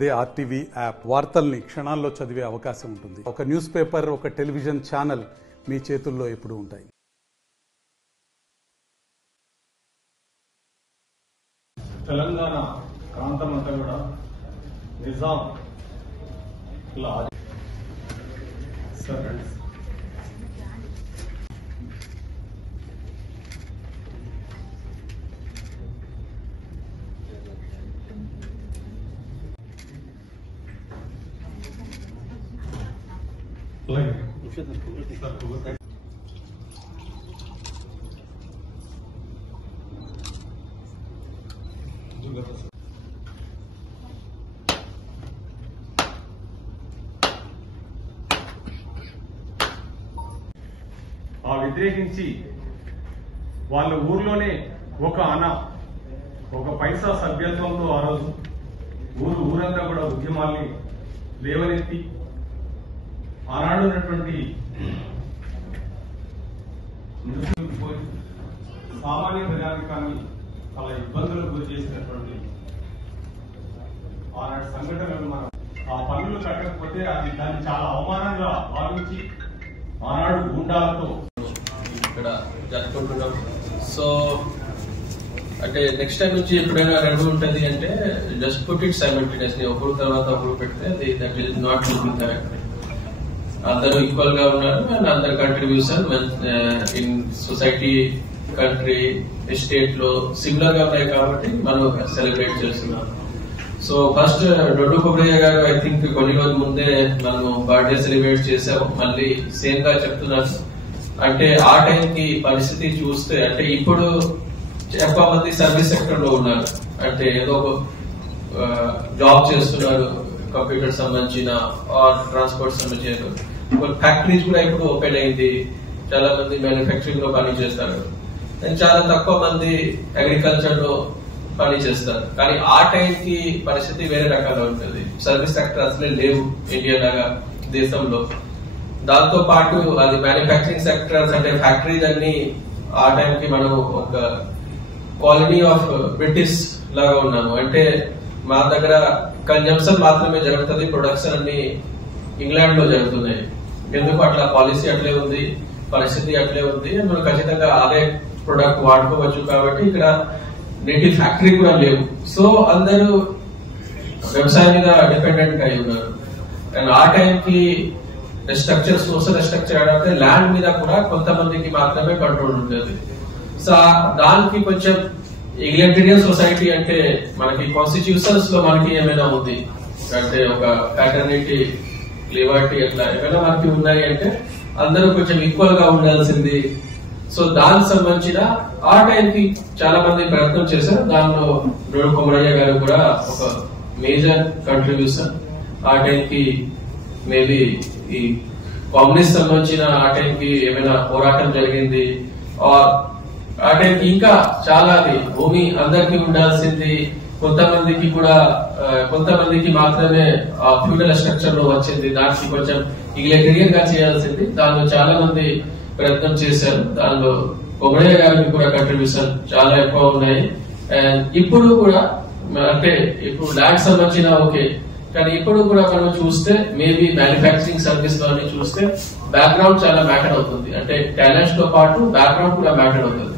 అదే RTV app వార్తల్ని క్షణాల్లో చదివే అవకాశం ఉంటుంది. ఒక న్యూస్ పేపర్, ఒక టెలివిజన్ ఛానల్ మీ చేతుల్లో ఎప్పుడూ ఉంటాయి. తెలంగాణ ప్రాంతం అంతా కూడా నిజాం వ్యతిరేకించి వాళ్ళ ఊర్లోనే ఒక పైసా సభ్యత్వంతో ఆ రోజు ఊరంతా కూడా ఉద్యమాల్ని లేవనెత్తి ఆనాడు ఉన్నటువంటి పోయి సామాన్య ప్రజానికాన్ని చాలా ఇబ్బందులకు గురి చేసినటువంటి ఆనాటి సంఘటనలు మనం ఆ పనులు కట్టకపోతే దాన్ని చాలా అవమానంగా భావించి ఆనాడు గుండాలతో ఇక్కడ జరుపుకుంటున్నాం. సో అంటే నెక్స్ట్ టైం నుంచి ఎప్పుడైనా రెండు ఉంటుంది అంటే జస్ట్ పుట్ ఇట్ సైమల్టేనియస్లీ, ఒకరు తర్వాత ఒకరు పెడితే that will not be correct. అందరూ ఈక్వల్ గా ఉన్నారు అండ్ అందరు contribution in society, country, estate లో సిమిలర్ గా ఉన్నాయి కాబట్టి మనం సెలబ్రేట్ చేస్తున్నాం. సో ఫస్ట్ డొడ్డు కొబ్బరయ్య గారు ఐ థింక్ కొన్ని రోజుల ముందే మనం బర్త్డే సెలబ్రేట్ చేసాము. మళ్ళీ సేమ్ గా చెప్తున్నాను, అంటే ఆ టైంకి పరిస్థితి చూస్తే అంటే ఇప్పుడు ఎక్కువ మంది సర్వీస్ సెక్టర్ లో ఉన్నారు, అంటే ఏదో జాబ్ చేస్తున్నారు, కంప్యూటర్ సంబంధించిన ట్రాన్స్పోర్ట్ సంబంధించిన ఫ్యాక్టరీస్ కూడా ఇప్పుడు ఓపెన్ అయింది. చాలా మంది మ్యానుఫ్యాక్చరింగ్ లో పని చేస్తారు అండ్ చాలా తక్కువ మంది అగ్రికల్చర్ లో పని చేస్తారు. కానీ ఆ టైంకి పరిస్థితి వేరే రకాల ఉంటుంది. సర్వీస్ సెక్టర్ అసలే లేవు ఇండియా లాగా దేశంలో. దాంతో పాటు అది మ్యానుఫ్యాక్చరింగ్ సెక్టర్స్ అంటే ఫ్యాక్టరీస్ అన్ని ఆ టైంకి మనం ఒక కాలనీ ఆఫ్ బ్రిటిష్ లాగా ఉన్నాము. అంటే మా దగ్గర కన్జంప్షన్ మాత్రమే జరుగుతుంది, ప్రొడక్షన్ అన్ని ఇంగ్లాండ్ లో జరుగుతున్నాయి. ఎందుకు అట్లా పాలసీ అట్లే ఉంది, పరిస్థితి అట్లే ఉంది. మనం ఖచ్చితంగా అదే ప్రొడక్ట్ వాడుకోవచ్చు కాబట్టి ఇక్కడ నేటి ఫ్యాక్టరీ కూడా లేవు. సో అందరూ వ్యవసాయం మీద డిపెండెంట్ అయి ఉన్నారు. అండ్ ఆ టైంకి రెస్ట్రక్చర్, సోషల్ రెస్ట్రక్చర్ అంటే ల్యాండ్ మీద కూడా కొంతమందికి మాత్రమే కంట్రోల్ ఉంటుంది. సో దానికి కొంచెం ఎగ్లిటేరియన్ సొసైటీ అంటే మనకి కాన్స్టిట్యూషన్స్ లో మనకి ఏమైనా ఉంది అంటే ఒక ఫ్యాటర్నిటీ, లిబర్టీ అట్లా ఏమైనా మనకి ఉన్నాయి అంటే అందరూ కొంచెం ఈక్వల్ గా ఉండాల్సింది. సో దానికి సంబంధించిన ఆ టైంకి చాలా మంది ప్రయత్నం చేశారు. దానిలో డొడ్డు కొబ్బరయ్య గారు కూడా ఒక మేజర్ కంట్రిబ్యూషన్. ఆ టైంకి మేబీ ఈ కమ్యూనిస్ట్ సంబంధించిన ఆ టైంకి ఏమైనా పోరాటం జరిగింది. ఆ టైంకి ఇంకా చాలా భూమి అందరికి ఉండాల్సింది, కొంతమందికి కూడా కొంతమందికి మాత్రమే ఫ్యూడల్ స్ట్రక్చర్ లో వచ్చింది. దానికి కొంచెం ఈగ్లిటేరియన్ గా చేయాల్సింది. దానిలో చాలా మంది ప్రయత్నం చేశారు. దానిలో కొబ్బరయ్య గారికి కూడా కంట్రిబ్యూషన్ చాలా ఎక్కువ ఉన్నాయి. అండ్ ఇప్పుడు కూడా అంటే ఇప్పుడు ల్యాండ్ సంబంధించిన ఓకే, కానీ ఇప్పుడు కూడా మనం చూస్తే మేబీ మ్యానుఫ్యాక్చరింగ్ సర్వీస్ లో చూస్తే బ్యాక్గ్రౌండ్ చాలా మ్యాటర్ అవుతుంది. అంటే టాలెంట్స్ తో పాటు బ్యాక్గ్రౌండ్ కూడా మ్యాటర్ అవుతుంది.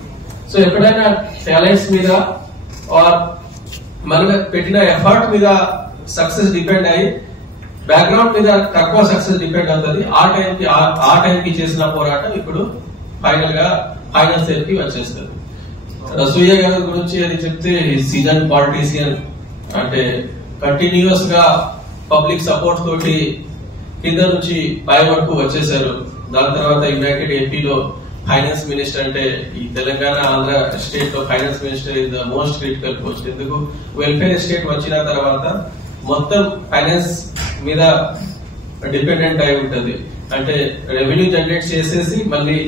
సో ఎప్పుడైనా టాలెంట్స్ మీద ఆర్ మనం పెట్టిన ఎఫర్ట్ మీద సక్సెస్ డిపెండ్ అయ్యి బ్యాక్గ్రౌండ్ మీద తక్కువ సక్సెస్ డిపెండ్ అవుతుంది. ఆ టైంకి చేసిన పోరాటం ఇప్పుడు ఫైనల్ స్టేజ్ కి వచ్చేస్తుంది. సూర్య గారి గురించి అది చెప్తే సీజన్ పాలిటీషియన్, అంటే కంటిన్యూస్ గా పబ్లిక్ సపోర్ట్ తోటి కింద నుంచి పై వరకు వచ్చేసారు. దాని తర్వాత యునైటెడ్ ఏపీలో ఫైనాన్స్ మినిస్టర్, అంటే ఈ తెలంగాణ ఆంధ్ర స్టేట్ లో finance minister is the most critical post. ఎందుకు వెల్ఫేర్ స్టేట్ వచ్చిన తర్వాత మొత్తం ఫైనాన్స్ మీద డిపెండెంట్ అయి ఉంటది. అంటే రెవెన్యూ జనరేట్ చేసేసి మళ్ళీ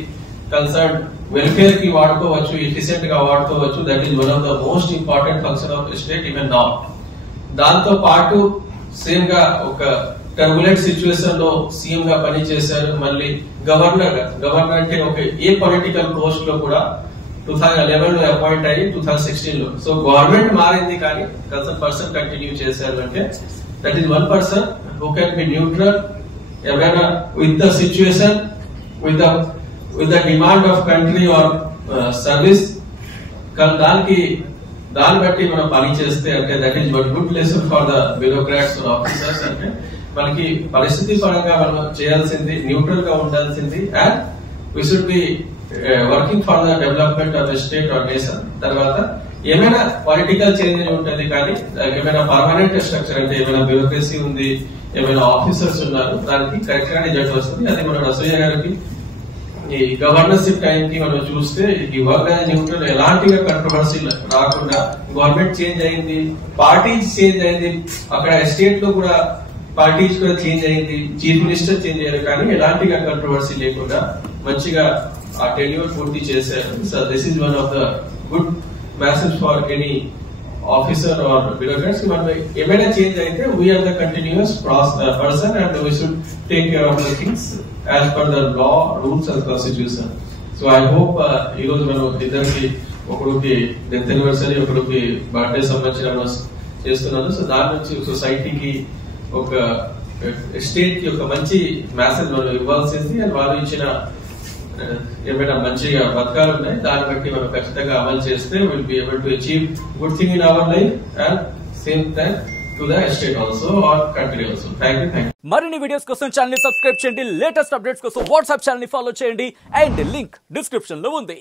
కన్సర్న్ వెల్ఫేర్ కి వాడుకోవచ్చు, ఎఫిషియెంట్ గా వాడుకోవచ్చు. That is one of the most important function of state even now. దాంతో పాటు సేమ్ గా ఒక టర్బులెంట్ సిచ్యువేషన్ లో సీఎం గా పనిచేశారు. మళ్ళీ గవర్నర్ అంటే ఒక ఏ పొలిటికల్ పోస్ట్ లో కూడా 2011 లో అపాయింట్ అయ్యి 2016 లో. సో గవర్నమెంట్ మారింది కానీ కన్సర్న్ పర్సన్ కంటిన్యూ చేశారు. అంటే That is one person who can be neutral, with the situation, with the demand of country or service. దాన్ని బట్టి మనం పని చేస్తే అంటే that is one good lesson for the bureaucrats officers. అంటే మనకి పరిస్థితి పరంగా మనం చేయాల్సింది న్యూట్రల్ గా ఉండాల్సింది and we should be working for the development of the state or nation. తర్వాత ఏమైనా పొలిటికల్ చేంజ్ ఉంటుంది కానీ ఏమైనా పర్మనెంట్ స్ట్రక్చర్ అంటే ఏమైనా బ్యూరోక్రసీ ఉంది, ఏమైనా ఆఫీసర్స్ ఉన్నారు, దానికి కరెక్ట్ గా రిజల్ట్ వస్తుంది. అది మన రసోయ్య గారికి ఈ గవర్నర్షిప్ టైం కి మనం చూస్తే ఈ వర్క్ న్యూట్రల్ ఎలాంటిగా కంట్రవర్సీ రాకుండా గవర్నమెంట్ చేంజ్ అయింది, పార్టీస్ చేంజ్ అయింది, అక్కడ స్టేట్ లో కూడా పార్టీస్ కూడా చేంజ్ అయింది, చీఫ్ మినిస్టర్ చేంజ్ అయ్యారు, కానీ ఎలాంటిగా కంట్రవర్సీ లేకుండా మంచిగా ఆ టెన్యూర్ పూర్తి చేశారు. So this is one of the good message for any officer or bureaucrats. మనం ఏమైనా చేంజ్ అయితే we are the continuous person and we should take care of the things as per the law, rules and constitution. So I hope ఈ రోజు మనం ఇద్దరికి ఒకరికి death anniversary ఒకరికి birthday సంబంధించిన చేస్తున్నాను. సో దాని నుంచి సొసైటీకి ఒక స్టేట్ కి ఒక మంచి మెసేజ్ మనం ఇవ్వాల్సింది అండ్ వాళ్ళు ఇచ్చిన ఏమైనా మంచిగా పథకాలు ఉన్నాయి దాన్ని బట్టి మనం ఖచ్చితంగా అమలు చేస్తే will be able to achieve good thing in our life and same time to the estate also or country also. Thank you. మరిన్ని వీడియోస్ కోసం ఛానల్ ని సబ్స్క్రైబ్ చేయండి, లేటెస్ట్ అప్డేట్స్ కోసం వాట్సాప్ ఛానల్ ని ఫాలో చేయండి అండ్ లింక్ డిస్క్రిప్షన్ లో ఉంది.